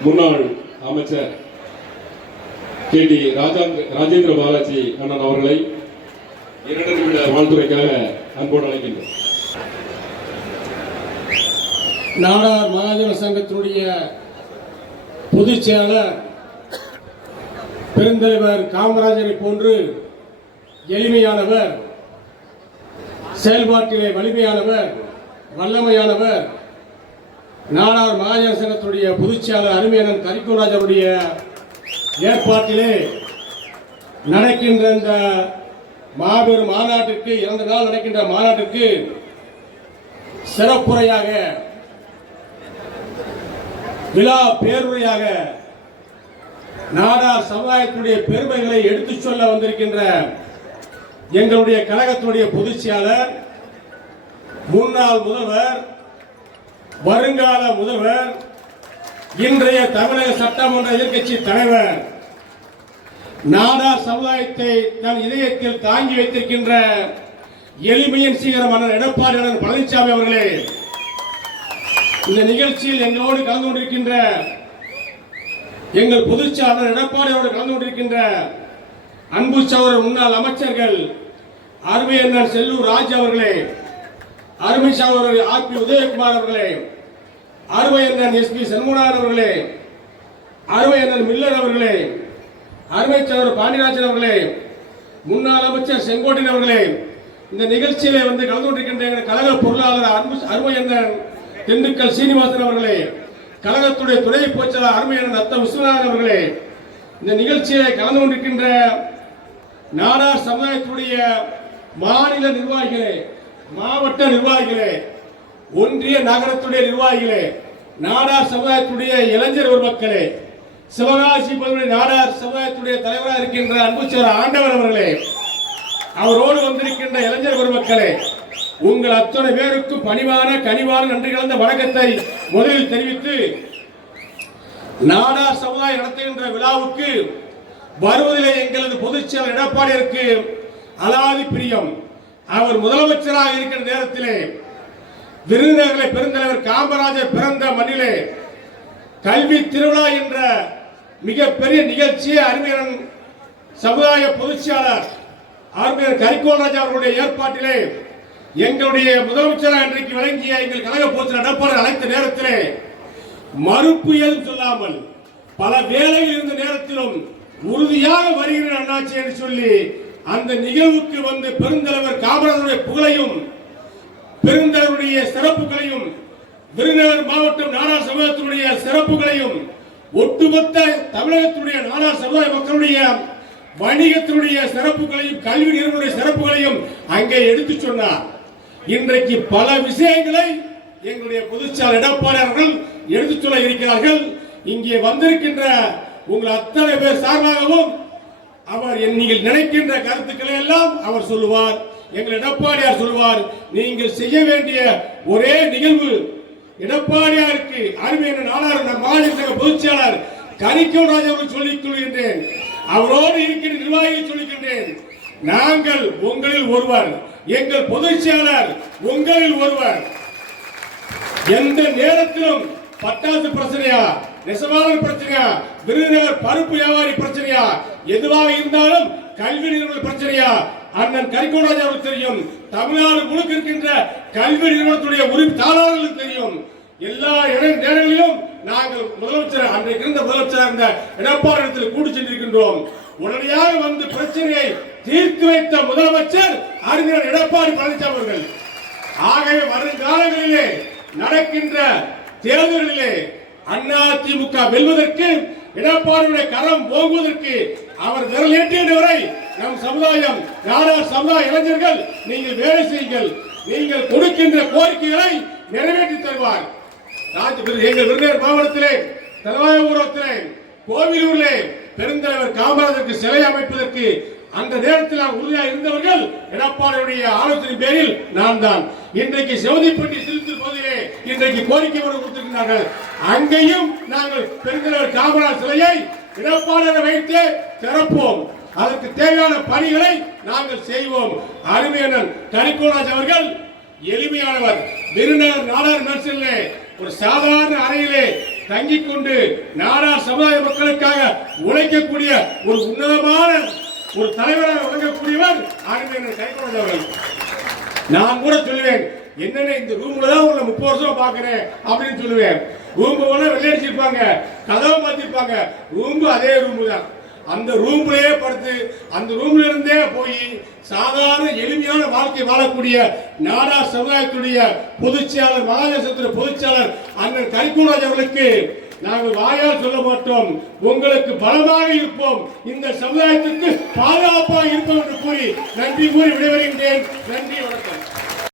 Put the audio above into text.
முன்னாள் அமைச்சர் K D Rajendra Balaji அண்ணன் அவர்களை இரண்டு நிமிட வாழ்த்துறைக்காக அன்போடு அழைக்கின்றோம். நாடார் மகாஜன சங்கத்தினுடைய பொதுச் செயலர் பெருந்தலைவர் காமராஜரை போன்று எளிமையானவர் செயல்பாட்டிலே வலிமையானவர் வல்லமையானவர் நாடார் மகாஜன சங்கத்துடைய பொதுச் அருமையனன் கரிக்கோராஜ் அவருடைய ஏற்பாட்டிலே நடக்கின்ற இந்த மாபெரும் மாநாட்டிற்கு இரண்டு நாள் நடக்கின்ற மாநாட்டிற்கு சிறப்புரையாக விழா பேருரையாக நாடார் சமுதாயத்துடைய பெருமைகளை எடுத்துச் சொல்ல வந்திருக்கின்ற எங்களுடைய கழகத்துடைய பொதுச்செயலாளர் முன்னாள் முதல்வர் வருங்கால முதல்வர் இன்றைய தமிழக சட்டமன்ற எதிர்க்கட்சி தலைவர் நாடார் சமுதாயத்தை தன் இதயத்தில் தாங்கி வைத்திருக்கின்ற எளிமையின் சீகரம் அண்ணன் எடப்பாடி பழனிசாமி அவர்களே இந்த நிகழ்ச்சியில் எங்களோடு கலந்து கொண்டிருக்கின்ற எங்கள் பொதுச்சாளர் எடப்பாடியோடு கலந்து கொண்டிருக்கின்ற அன்பு சகோதரர் முன்னாள் அமைச்சர்கள் அருமை அண்ணன் செல்லூர் ராஜ் அவர்களே அருமை சகோதரர் ஆர் பி உதயகுமார் அவர்களே அருமை அண்ணன் எஸ் பி சண்முகநாதன் அவர்களே அருமை அண்ணன் மில்லர் அவர்களே அருமை சகோதரர் பாண்டியராஜன் அவர்களே முன்னாள் அமைச்சர் செங்கோட்டையன் அவர்களே இந்த நிகழ்ச்சியில வந்து கலந்து கொண்டிருக்கின்ற எங்கள் கழக பொருளாளர் அன்பு அருமை அண்ணன் திண்டுக்கல் சீனிவாசன் அவர்களே கழகத்துடைய துணை பொச்சலாளர் அருமை அண்ணன் ரத்த விஸ்வநாதன் அவர்களே இந்த நிகழ்ச்சியில கலந்து கொண்டிருக்கின்ற நாடார் சமுதாயத்துடைய மாநில நிர்வாகிகளே மாவட்ட நிர்வாகிகளே ஒன்றிய நகரத்துடைய நிர்வாகிகளே நாடார் சமுதாயத்துடைய இளைஞர் ஒரு மக்களே சிவகாசி பகுதியுடைய நாடார் சமுதாயத்துடைய தலைவராக இருக்கின்ற அன்புச்சர் ஆண்டவர் அவர்களே அவரோடு வந்திருக்கின்ற இளைஞர் பெருமக்களே உங்கள் அத்தனை பேருக்கும் பணிவான கனிவான நன்றி கலந்த வணக்கத்தை முதலில் தெரிவித்து நாடார் சமுதாயம் நடத்துகின்ற விழாவுக்கு வருவதிலே எங்களது பொதுச் செயலர் எடப்பாடியாருக்கு அலாதி பிரியம். அவர் முதலமைச்சராக இருக்கிற நேரத்திலே விருதுநகரிலே பெருந்தலைவர் காமராஜர் பிறந்த மண்ணிலே கல்வி திருவிழா என்ற மிகப்பெரிய நிகழ்ச்சியை அறிஞரன் சமுதாய பொதுச்சியாளர் ஆர்மியர் கரிகோல்ராஜ் அவர்களுடைய ஏற்பாட்டிலே எங்களுடைய முதலமைச்சராக இன்றைக்கு வழங்கிய எங்கள் கழக போச்சு நடப்பாளர் அழைத்த நேரத்திலே மறுப்பு ஏதும் சொல்லாமல் பல வேலையில் இருந்த நேரத்திலும் உறுதியாக வருகிறேன் அண்ணாச்சி என்று சொல்லி அந்த நிகழ்வுக்கு வந்து பெருந்தலைவர் காமராஜருடைய புகழையும் பெருந்தருடைய சிறப்புகளையும் விருதுநகர் மாவட்டம் நாடா சமூகத்தினுடைய சிறப்புகளையும் ஒட்டுமொத்த தமிழகத்தினுடைய நாடா சமுதாய மக்களுடைய வணிகத்தினுடைய சிறப்புகளையும் கல்வி நிறுவனுடைய சிறப்புகளையும் அங்கே எடுத்து சொன்னார். இன்றைக்கு பல விஷயங்களை எங்களுடைய பொதுச்சார் எடப்பாடி எடுத்து சொல்ல இருக்கிறார்கள். இங்கே வந்திருக்கின்ற உங்கள் அத்தனை பேர் சார்பாகவும் அவர் நீங்கள் நினைக்கின்ற கருத்துக்களை எல்லாம் அவர் சொல்லுவார். எங்கள் எடப்பாடியார் சொல்வார் நீங்கள் செய்ய வேண்டிய ஒரே நிகழ்வு எடப்பாடியாருக்கு அருமையான நாடார் மாநில சங்க பொதுச்செயலாளர் கரிக்கோ கரிக்கோன் ராஜ் அவர்கள் சொல்லிக் கொள்கின்றேன். அவரோடு இருக்கின்ற நிர்வாகிகள் சொல்லிக்கின்றேன் நாங்கள் உங்களில் ஒருவர் எங்கள் பொதுச்செயலாளர் உங்களில் ஒருவர். எந்த நேரத்திலும் பட்டாசு பிரச்சனையா நெசவாளர் பிரச்சனையா விருதுநகர் பருப்பு வியாபாரி பிரச்சனையா எதுவாக இருந்தாலும் கல்வி நிறுவன பிரச்சனையா அண்ணன் கரிகோராஜ் அவர்களுக்கு தெரியும். தமிழ்நாடு முழுக்க இருக்கின்ற கல்வி நிறுவனத்துடைய உரிமை தாளர்களுக்கு தெரியும். எல்லா நேரங்களிலும் நாங்கள் முதலமைச்சர் அன்றைக்கு இருந்த முதலமைச்சர் இருந்த எடப்பாடி இடத்தில் கூடி சென்றிருக்கின்றோம். உடனடியாக வந்து பிரச்சனையை தீர்த்து வைத்த முதலமைச்சர் அறிஞர் எடப்பாடி பழனிசாமி அவர்கள். ஆகவே வருங்காலங்களிலே நடக்கின்ற தேர்தலிலே அதிமுக வெல்வதற்கு எடப்பாடியுடைய கரம் போகுவதற்கு அவர் விரலேற்றிய வரை நம் சமுதாயம் நாடார் சமுதாய இளைஞர்கள் நீங்கள் வேலை செய்யுங்கள். நீங்கள் கொடுக்கின்ற கோரிக்கைகளை நிறைவேற்றி தருவார். எங்கள் விருதுநகர் மாவட்டத்திலே தலைவாயூரத்திலே கோவிலூரிலே பெருந்தலைவர் காமராஜருக்கு சிலை அமைப்பதற்கு அந்த நேரத்தில் உறுதியாக இருந்தவர்கள் எடப்பாடியுடைய ஆலோசனை பேரில் நான் தான் இன்றைக்கு செவதிப்பட்டி சிறுத்தூர் பகுதியிலே இன்றைக்கு கோரிக்கை மனு கொடுத்திருக்கிறார்கள். அங்கேயும் நாங்கள் பெருந்தலைவர் காமராஜ் சிலையை எடப்பாடியை வைத்து திறப்போம். அதற்கு தேவையான பணிகளை நாங்கள் செய்வோம். அருமையனன் கரிகோராஜ் அவர்கள் எளிமையானவர். விருநகர் நாடார் மெர்சல்லே ஒரு சாதாரண அறையிலே தங்கிக் கொண்டு நாடார் சமுதாய மக்களுக்காக உழைக்கக்கூடிய ஒரு உன்னதமான ஒரு தலைவராக விளங்கக்கூடியவர் ஆர்மீன கைகொண்டது அவர்கள். நான் கூட சொல்லுவேன் என்னென்ன இந்த ரூம்ல தான் உங்களை முப்பது வருஷம் பாக்குறேன் அப்படின்னு சொல்லுவேன். ரூம் போனா வெள்ளையடிச்சிருப்பாங்க கதவை மாத்திருப்பாங்க ரூம் அதே ரூம் தான். அந்த ரூம்லயே படுத்து அந்த ரூம்ல இருந்தே போய் சாதாரண எளிமையான வாழ்க்கை வாழக்கூடிய நாடா சமுதாயத்துடைய பொதுச்செயலாளர் மகாதேசத்துடைய பொதுச்செயலாளர் அண்ணன் கரிக்குராஜ் அவர்களுக்கு நாங்கள் வாயால் சொல்ல மாட்டோம். உங்களுக்கு பலமாக இருப்போம். இந்த சமுதாயத்திற்கு பாதுகாப்பாக இருப்போம் என்று கூறி நன்றி கூறி விடைபெறுகின்றேன். நன்றி வணக்கம்.